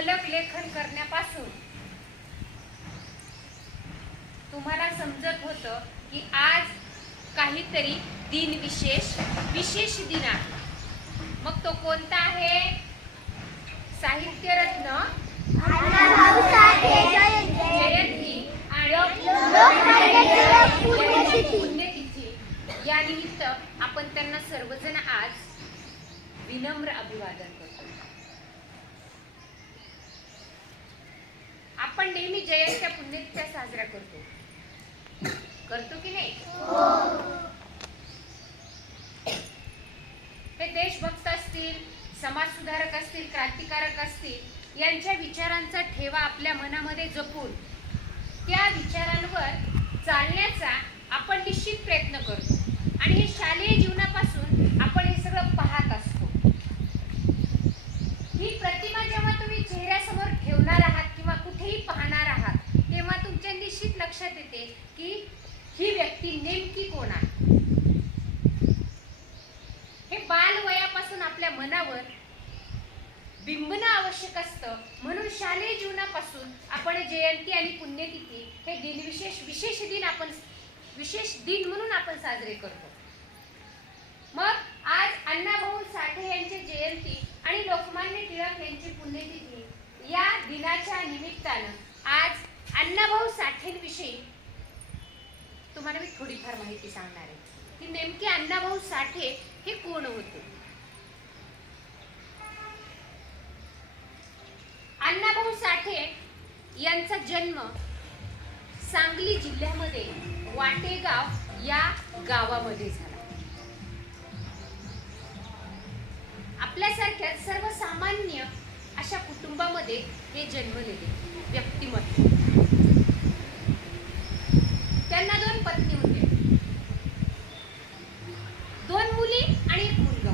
फलक लेखन करण्यापासून तुम्हाला समजत होतं की आज काहीतरी दिन विशेष विशेष दिन आहे. मग तो कोणता आहे? साहित्यरत्न जयंती आणि पुण्यतिथी. या निमित्त आपण त्यांना सर्वजण आज विनम्र अभिवादन करतो. आपण नेहमी जयंत्या पुण्यतिथ्या साजरा करतो. करतो की नाही? हे देशभक्त असतील समाजसुधारक असतील क्रांतिकारक असतील यांच्या विचारांचा ठेवा आपल्या मनामध्ये जपून. त्या विचारांवर चालण्याचा आपण निश्चित प्रयत्न करतो. आणि हे शालेय जीवनापासून आपण हे सगळं पाहत असतो. ही प्रतिमा जेव्हा तुम्ही चेहऱ्यासमोर ठेवणार आहात किंवा कुठेही पाहणार आहात तेव्हा तुमच्या निश्चित लक्षात येते की ही व्यक्ती नेमकी कोण आहे. हे बाल वयापासून आपल्या मनावर बिंबणं आवश्यक असतं. म्हणून शालेय जीवनापासून आपण जयंती आणि पुण्यतिथी हे दिनविशेष विशेष दिन आपण विशेष दिन म्हणून आपण साजरे करतो. मग आज अण्णाभाऊ साठे यांची जयंती आणि लोकमान्य टिळक यांची पुण्यतिथी दिनाच्या निमित्तानं आज अण्णाभाऊ साठेंविषयी तुम्हाला मी थोडीफार माहिती सांगणार आहे. की नेमके अण्णाभाऊ साठे हे कोण होते? अण्णाभाऊ साठे यांचा जन्म सांगली जिल्ह्यामध्ये वाटेगाव या गावामध्ये झाला. आपल्यासारख्या सर्वसामान्य अशा कुटुंबामध्ये हे जन्मलेले व्यक्तिमत्व. त्यांना दोन पत्नी होते. दोन मुली आणि एक मुलगा.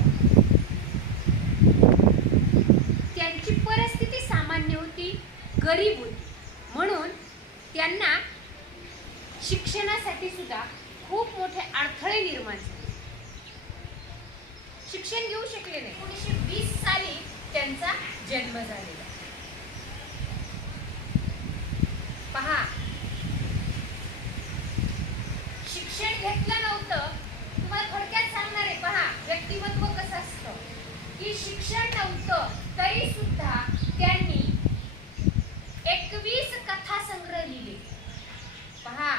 त्यांची परिस्थिती सामान्य होती गरीब होती. म्हणून त्यांना शिक्षणासाठी सुद्धा खूप मोठे अडथळे निर्माण झाले. शिक्षण घेऊ शकले नाही. एकोणीसशे वीस साली त्यांचा जन्म झालेला. पहा. शिक्षण घेतलं नव्हतं. तुम्हाला थोडक्यात सांगणार आहे पहा व्यक्तिमत्व कसं असतं? की शिक्षण नव्हतं तरी सुद्धा त्यांनी एकवीस कथा संग्रह लिहिले पहा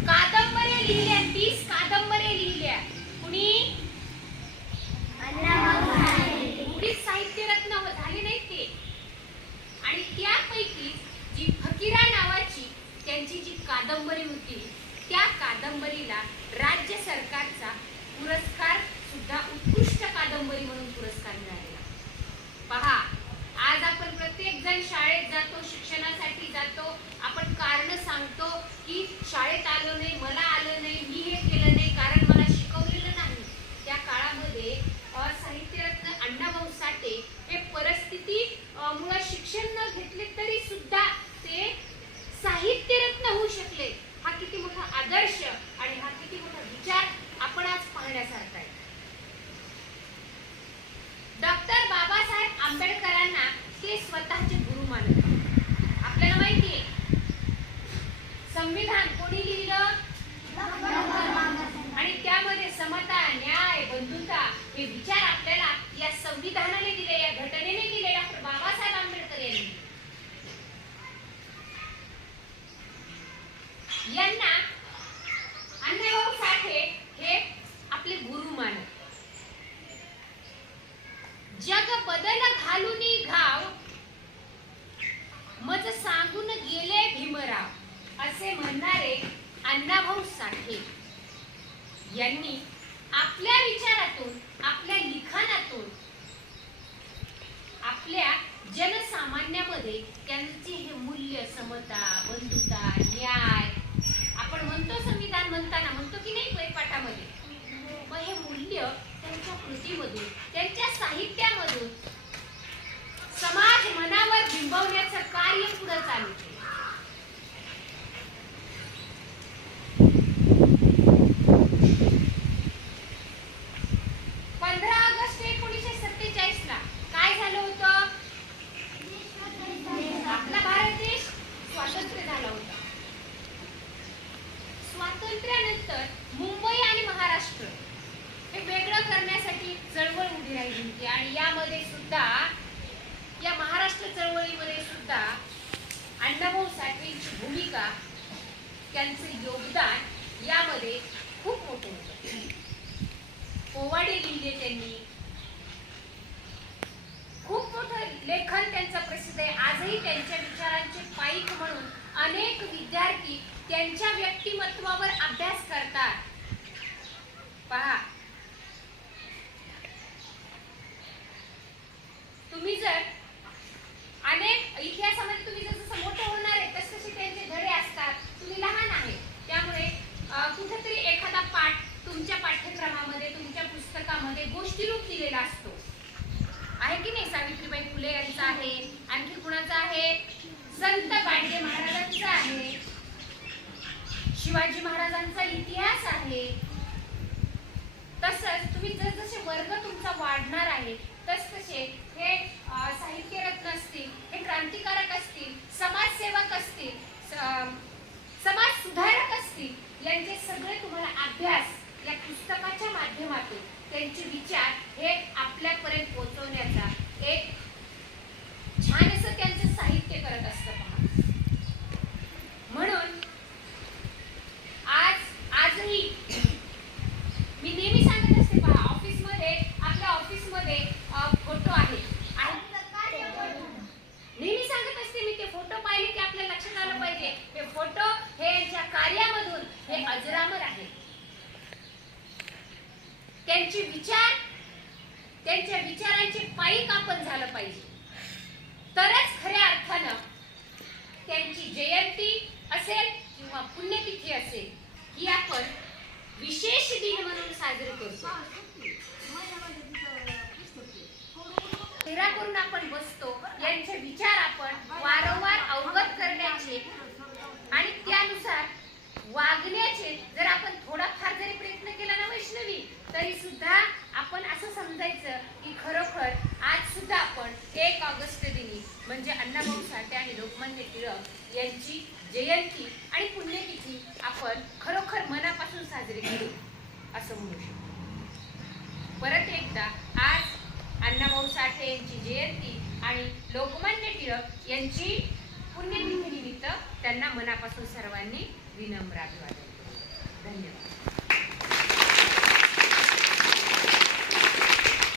कादंबऱ्या लिहिल्या तीस कादंबऱ्या लिहिल्या कुणी एवढीच साहित्यरत्न हो- झाले नाहीत ते आणि त्यापैकी जी फकीरा नावाची त्यांची जी कादंबरी होती त्या कादंबरीला राज्य सरकारचा पुरस्कार सुद्धा उत्कृष्ट कादंबरी म्हणून पुरस्कार मिळालेला पहा आज आपण प्रत्येक जण शाळेत जातो शिक्षणासाठी जातो आपण कारण सांगतो की शाळेत आलो नाही मला आलं नाही मी हे केलं नाही कारण मला शिकवलेलं नाही त्या काळामध्ये अ, साहित्यरत्न अण्णाभाऊ साठे हे परिस्थिती अ, मुळे शिक्षण न घेतले तरी सुद्धा ते साहित्यरत्न होऊ शकले हा किती मोठा आदर्श आणि हा किती मोठा विचार आपण आज पाहण्यासारखा आहे डॉक्टर बाबासाहेब आंबेडकरांना ते स्वतःचे गुरु मानत आपल्याला माहिती आहे संविधान कोणी लिहिलं? आणि त्यामध्ये समता न्याय बंधुता हे विचार आपल्याला या संविधानाने दिले या घटनेने दिले डॉक्टर बाबासाहेब आंबेडकर यांनी यांना अण्णाभाऊ साठे हे आपले गुरु मानत जग बदल घालूनी घाव माझ सांगून गेले भीमराव. असे म्हणणारे अण्णाभाऊ साठे. यांनी आपल्या विचारातून आपल्या लिखाणातून आपल्या जनसामान्यामध्ये त्यांचे हे मूल्य समता बंधुता न्याय आपण म्हणतो संविधान म्हणताना म्हणतो की नाही परिपाठामध्ये मग हे मूल्य त्यांच्या कृतीमधून त्यांच्या साहित्यामधून मनावर बिंबवण्याचं कार्य पुढे चालू केलं पंधरा त्यानंतर मुंबई आणि महाराष्ट्र हे वेगळं करण्यासाठी चळवळ उभी राहिली होती आणि यामध्ये सुद्धा या महाराष्ट्र चळवळीमध्ये सुद्धा अण्णाभाऊ साठेंची भूमिका त्यांचे योगदान यामध्ये खूप मोठं होतं. पोवाडे लिहिले त्यांनी खूप मोठं लेखन त्यांचं प्रसिद्ध आहे आजही त्यांच्या विचारांचे पाईक म्हणून अनेक विद्यार्थी त्यांच्या व्यक्तिमत्वावर अभ्यास करतात पहा तुम्ही जर अनेक इतिहासामध्ये तुम्ही जसं मोठं होणार आहे तस तसे त्यांचे धडे असतात तुम्ही लहान आहे त्यामुळे अं, कुठेतरी एखादा पाठ तुमच्या पाठ्यक्रमामध्ये तुमच्या पुस्तकामध्ये गोष्टीरूप दिलेला असतो आहे की नाही सावित्रीबाई फुले यांचा आहे आणखी कुणाचा आहे? संत पांडे महाराजांचा आहे. शिवाजी महाराजांचा इतिहास आहे. तसंच तुम्ही जसजसे वर्ग तुमचा वाढणार आहे तसतसे हे साहित्य रत्न असतील हे क्रांतिकारक असतील समाजसेवक असतील समाज सुधारक असतील यांचे सगळे तुम्हाला अभ्यास या पुस्तकाच्या माध्यमातून त्यांचे विचार हे आपल्यापर्यंत पोहोचवण्याचा एक छान असं त्यांचं साहित्य करत असतं पहा म्हणून आज आजही मी नेहमी सांगत असते पहा ऑफिसमध्ये आपल्या ऑफिसमध्ये अ, फोटो आहे आणि नेहमी सांगत असते मी ते फोटो पाहिले की आपल्या लक्षात आलं पाहिजे हे फोटो हे यांच्या कार्यामधून हे अजरामर आहे त्यांचे विचार त्यांच्या विचारांचे पायीक आपण झालं पाहिजे. तरच खऱ्या अर्थानं त्यांची जयंती असेल किंवा पुण्यतिथी असेल ही आपण विशेष दिन म्हणून साजरी करतो तेरा करून आपण बसतो यांचे विचार आपण वारंवार अवगत करण्याचे आणि त्यानुसार वागण्याचे जर आपण थोडाफार जरी प्रयत्न केला ना वैष्णवी तरी सुद्धा आपण असं समजायचं की खरोखर आज सुद्धा आपण एक ऑगस्ट दिनी म्हणजे अण्णाभाऊ साठे आणि लोकमान्य टिळक यांची जयंती आणि पुण्यतिथी आपण खरोखर मनापासून साजरी करू असं म्हणू शकतो. परत एकदा आज अण्णाभाऊ साठे यांची जयंती आणि लोकमान्य टिळक यांची पुण्यतिथी निमित्त त्यांना मनापासून सर्वांनी विनम्र अभिवादन धन्यवाद.